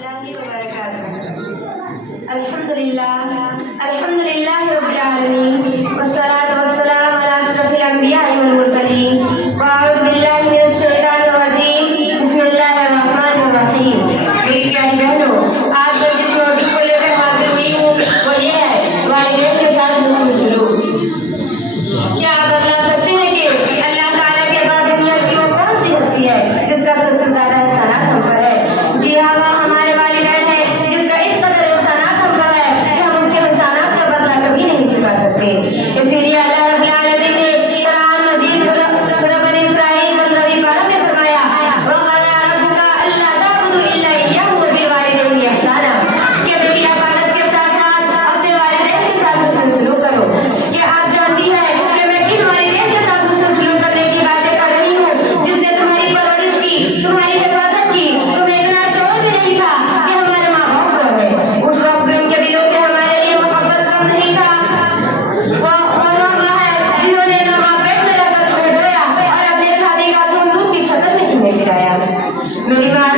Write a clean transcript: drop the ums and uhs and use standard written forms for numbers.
warahmatullahi wabarakatuh. Alhamdulillah rabbil alamin. Wassalatu wassalamu ala asyrafil anbiya'i wal mursalin. Wa a'udzu billahi minash shaitanir rajim. Bismillahir rahmanir rahim. मेरी प्यारी बहनों, आज मैं जिस मौजूद को लेकर हाजिर हुई हूँ वो ये है वालिदैन के साथ हुस्न सलूक। क्या आप बतला सकते हैं कि अल्लाह ताला के बाद दुनिया की वो कौन सी हस्ती है जिसका सबसे ज्यादा एहसानात हम पर है? जी हाँ, वो हमारे वालिदैन हैं जिसका इस कदर एहसानात हम पर है कि हम उसके एहसानात का बदला कभी नहीं चुका सकते। इसीलिए अल्लाह रब्बुल आलमीन ने कुरान मजीद सूरह बनी इसराइल 15वीं पारा में फरमाया, वक़ज़ा रब्बुका अल्ला ताबुदू इल्ला इय्याहु व बिल वालिदैनि इहसाना, कि बेटी अमानत के साथ साथ अपने वालिदैन के साथ हुस्न सलूक करो। ये आप जानती है कि मैं किन वालिदैन के साथ हुस्न सलूक करने की बातें कर रही हूँ जिसने तुम्हारी परवरिश की, तुम्हारी हिफाजत की, तुम्हें इतना शौक भी नहीं था कि हमारे माँ बाप पर है। उस वक्त भी उनके दिलों से हमारे लिए मोहब्बत कम नहीं था। वो माँ है जिन्होंने ना माँ पेट में रहकर तुम्हें ढोया और अपने छाती का खून दूध की शक्ल में तुम्हें पिलाया। मेरी माँ